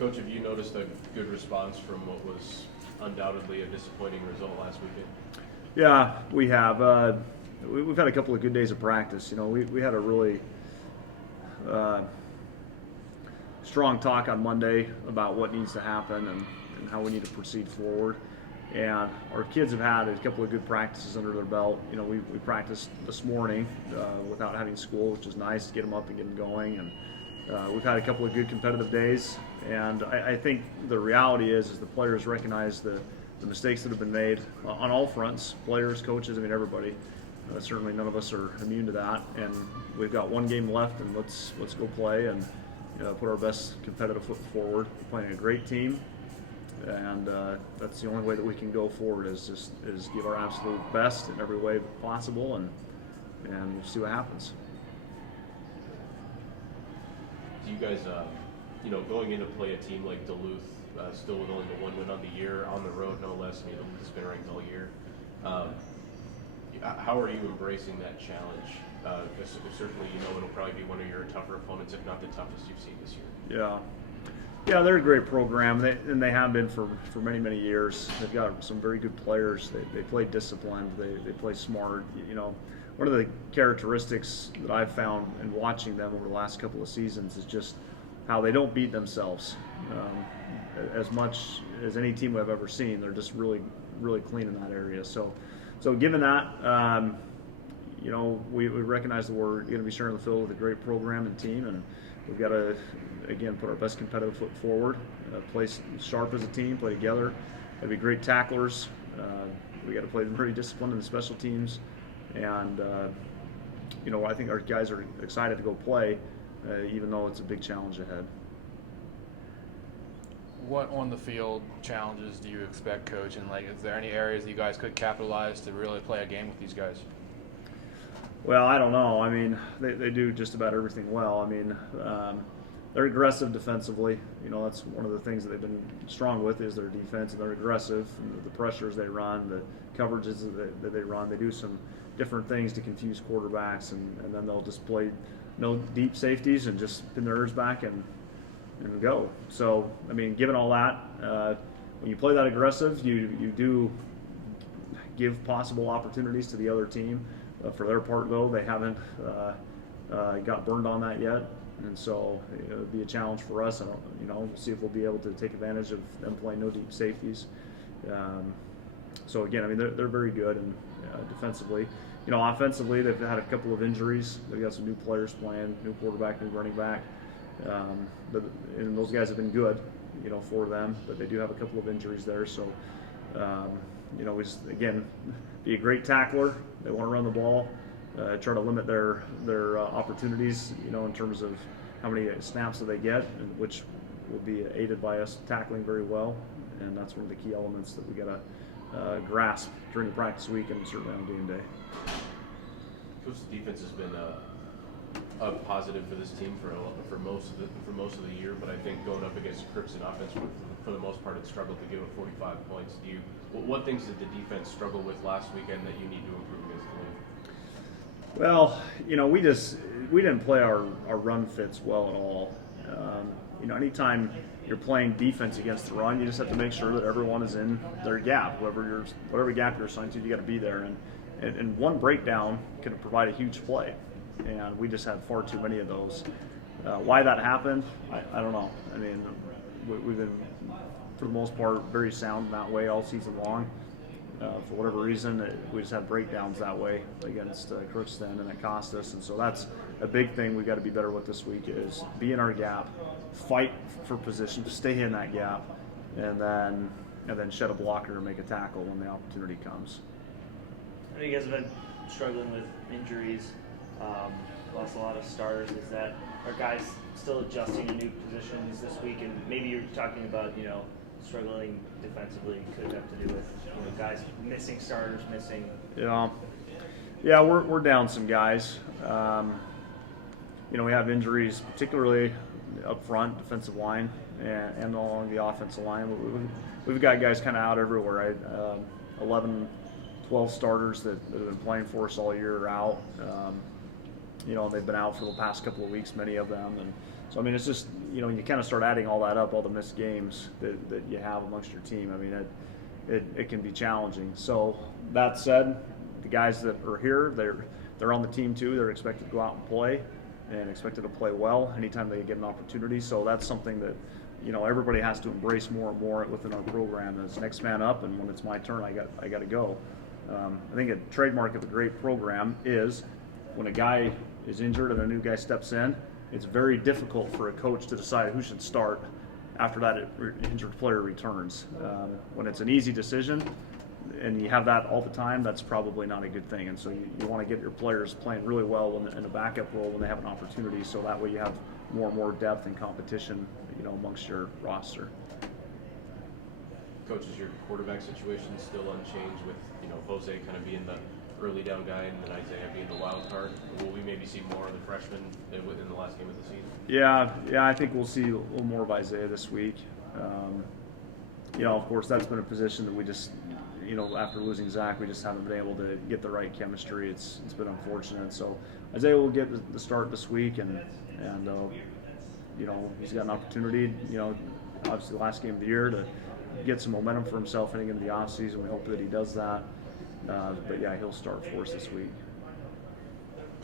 Coach, have you noticed a good response from what was undoubtedly a disappointing result last weekend? Yeah, we have. We've had a couple of good days of practice. We had a really strong talk on Monday about what needs to happen and how we need to proceed forward. And our kids have had a couple of good practices under their belt. We practiced this morning without having school, which is nice to get them up and get them going. And we've had a couple of good competitive days. And I think the reality is the players recognize the mistakes that have been made on all fronts, players, coaches, everybody. Certainly none of us are immune to that. And we've got one game left, and let's go play and put our best competitive foot forward. We're playing a great team. And that's the only way that we can go forward is give our absolute best in every way possible, and we'll see what happens. Do you guys, going in to play a team like Duluth, still with only the one win on the year, on the road no less, Duluth has been ranked all year. How are you embracing that challenge? Certainly, it'll probably be one of your tougher opponents, if not the toughest you've seen this year. Yeah, they're a great program, and they have been for many, many years. They've got some very good players. They play disciplined. They play smart. One of the characteristics that I've found in watching them over the last couple of seasons is just how they don't beat themselves. As much as any team I've ever seen, they're just really, really clean in that area. So given that, we recognize that we're going to be sharing the field with a great program and team, and we've got to, again, put our best competitive foot forward, play sharp as a team, play together. Got to be great tacklers. We got to play very disciplined in the special teams, and I think our guys are excited to go play, even though it's a big challenge ahead. What on the field challenges do you expect, Coach? And is there any areas that you guys could capitalize to really play a game with these guys? Well, I don't know. They do just about everything well. They're aggressive defensively. That's one of the things that they've been strong with is their defense, and they're aggressive. And the pressures they run, the coverages that they run. They do some different things to confuse quarterbacks, and then they'll just play no deep safeties and just pin their ears back and go. So, given all that, when you play that aggressive, you do give possible opportunities to the other team. For their part, though, they haven't got burned on that yet, and so it'll be a challenge for us. We'll see if we'll be able to take advantage of them playing no deep safeties. So again, they're very good, and defensively, offensively, they've had a couple of injuries. They've got some new players playing, new quarterback, new running back, and those guys have been good, for them. But they do have a couple of injuries there, so. We just, again, be a great tackler. They want to run the ball, try to limit their opportunities, in terms of how many snaps that they get, which will be aided by us tackling very well. And that's one of the key elements that we got to grasp during the practice week and certainly on game day. Coach, the defense has been a positive for this team for most of the year, but I think going up against the Crookston offense, for the most part, it struggled to give up 45 points. What things did the defense struggle with last weekend that you need to improve against the Duluth? Well, we didn't play our run fits well at all. Anytime you're playing defense against the run, you just have to make sure that everyone is in their gap. Whatever gap you're assigned to, you got to be there. And one breakdown can provide a huge play, and we just had far too many of those. Why that happened, I don't know. We've been, for the most part, very sound in that way all season long. For whatever reason, we just had breakdowns that way against Crookston, and it cost us. And so that's a big thing we got to be better with this week is be in our gap, fight for position, stay in that gap, and then shed a blocker or make a tackle when the opportunity comes. I know you guys have been struggling with injuries, lost a lot of starters. Are guys still adjusting to new positions this week? And maybe you're talking about, struggling defensively could have to do with guys missing starters, missing. Yeah, we're down some guys. We have injuries, particularly up front, defensive line, and along the offensive line. We've got guys kind of out everywhere. 11, 12 starters that have been playing for us all year are out. They've been out for the past couple of weeks, many of them, So I mean, it's just, you kind of start adding all that up, all the missed games that you have amongst your team. I mean, it can be challenging. So that said, the guys that are here, they're on the team too. They're expected to go out and play, and expected to play well anytime they get an opportunity. So that's something that everybody has to embrace more and more within our program. As next man up, and when it's my turn, I got to go. I think a trademark of a great program is when a guy is injured and a new guy steps in, it's very difficult for a coach to decide who should start after that injured player returns. When it's an easy decision and you have that all the time, that's probably not a good thing. And so you want to get your players playing really well in a backup role when they have an opportunity, so that way you have more and more depth and competition amongst your roster. Coach, is your quarterback situation still unchanged with Jose kind of being the early down guy and then Isaiah being the wild card? Will we maybe see more of the freshmen within the last game of the season? Yeah, I think we'll see a little more of Isaiah this week. Of course, that's been a position that we just, after losing Zach, we just haven't been able to get the right chemistry. It's been unfortunate. So Isaiah will get the start this week, and he's got an opportunity, obviously the last game of the year, to get some momentum for himself heading into the offseason. We hope that he does that. But yeah, he'll start for us this week.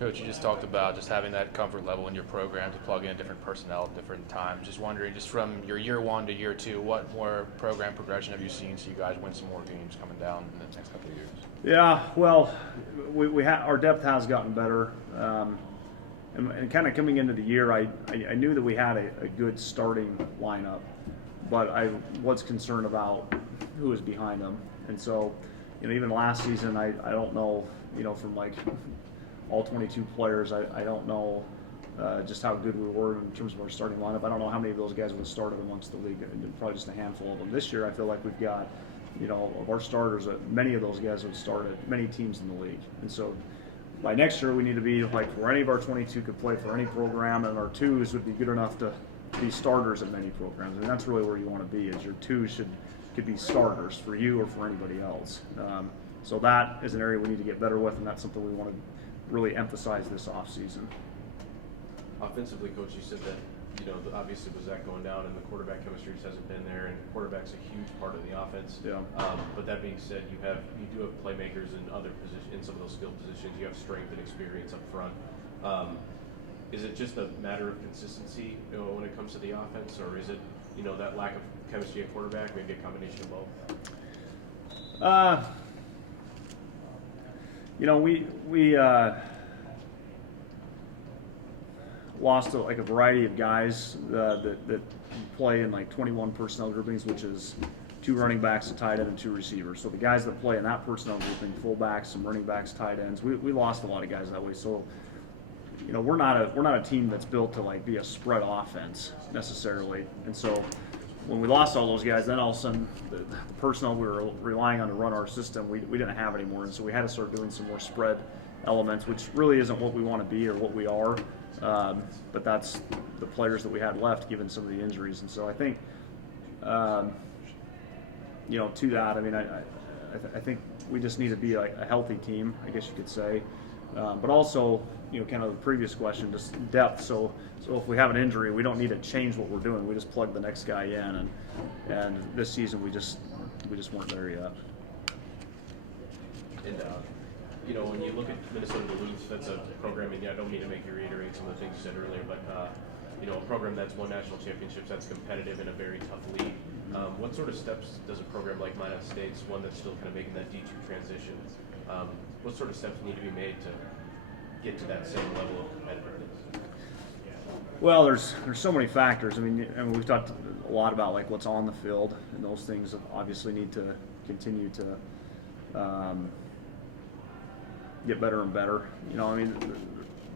Coach, you just talked about just having that comfort level in your program to plug in different personnel at different times. Just wondering, just from your year 1 to year 2, what more program progression have you seen so you guys win some more games coming down in the next couple of years? Yeah, well, our depth has gotten better. And kind of coming into the year, I knew that we had a good starting lineup, but I was concerned about who was behind them. And so, even last season, I don't know, from like all 22 players, I don't know just how good we were in terms of our starting lineup. I don't know how many of those guys would have started amongst the league, probably just a handful of them. This year, I feel like we've got, of our starters, many of those guys would start at many teams in the league. And so by next year, we need to be like where any of our 22 could play for any program, and our 2s would be good enough to be starters at many programs. I mean, that's really where you want to be, is your 2s could be starters for you or for anybody else. So that is an area we need to get better with, and that's something we want to really emphasize this offseason. Offensively, Coach, you said that obviously with Zach going down and the quarterback chemistry just hasn't been there, and quarterback's a huge part of the offense. Yeah. But that being said, you do have playmakers in other positions, in some of those skill positions. You have strength and experience up front. Is it just a matter of consistency when it comes to the offense, or is it that lack of chemistry at quarterback, maybe a combination of both? We lost a variety of guys that play in 21 personnel groupings, which is 2 running backs, a tight end, and 2 receivers. So the guys that play in that personnel grouping, fullbacks, some running backs, tight ends, we lost a lot of guys that way. So we're not a team that's built to be a spread offense necessarily. And so when we lost all those guys, then all of a sudden the personnel we were relying on to run our system, we didn't have anymore. And so we had to start doing some more spread elements, which really isn't what we want to be or what we are. But that's the players that we had left, given some of the injuries. And so I think, to that, I mean, I think we just need to be a healthy team, I guess you could say. But also, kind of the previous question, just depth. So if we have an injury, we don't need to change what we're doing. We just plug the next guy in. And this season, we just weren't there yet. And when you look at Minnesota Duluth, that's a program, and I don't mean to make you reiterate some of the things you said earlier, but a program that's won national championships, that's competitive in a very tough league. What sort of steps does a program like Minot State's, one that's still kind of making that D2 transition, what sort of steps need to be made to get to that same level of competitiveness? Well, there's so many factors. I mean, we've talked a lot about what's on the field, and those things obviously need to continue to get better and better.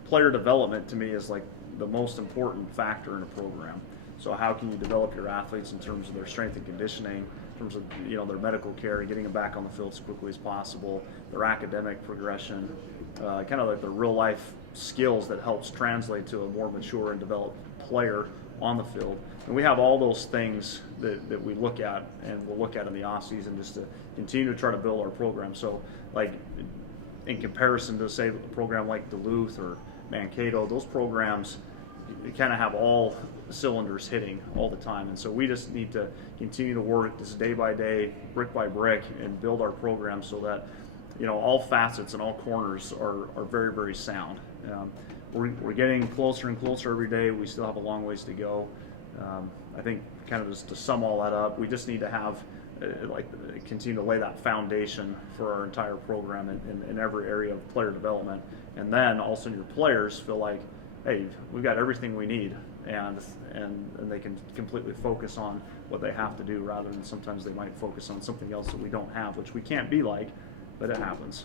Player development to me is the most important factor in a program. So how can you develop your athletes in terms of their strength and conditioning, in terms of their medical care, getting them back on the field as quickly as possible, their academic progression, kind of the real life skills that helps translate to a more mature and developed player on the field. And we have all those things that we look at, and we'll look at in the off season, just to continue to try to build our program. So in comparison to say a program like Duluth or Mankato, those programs you kind of have all cylinders hitting all the time. And so we just need to continue to work this day by day, brick by brick, and build our program so that, you know, all facets and all corners are very, very sound. We're getting closer and closer every day. We still have a long ways to go. I think kind of just to sum all that up, we just need to have continue to lay that foundation for our entire program in every area of player development, and then also your players feel like, hey, we've got everything we need, and they can completely focus on what they have to do rather than sometimes they might focus on something else that we don't have, which we can't be like, but it happens.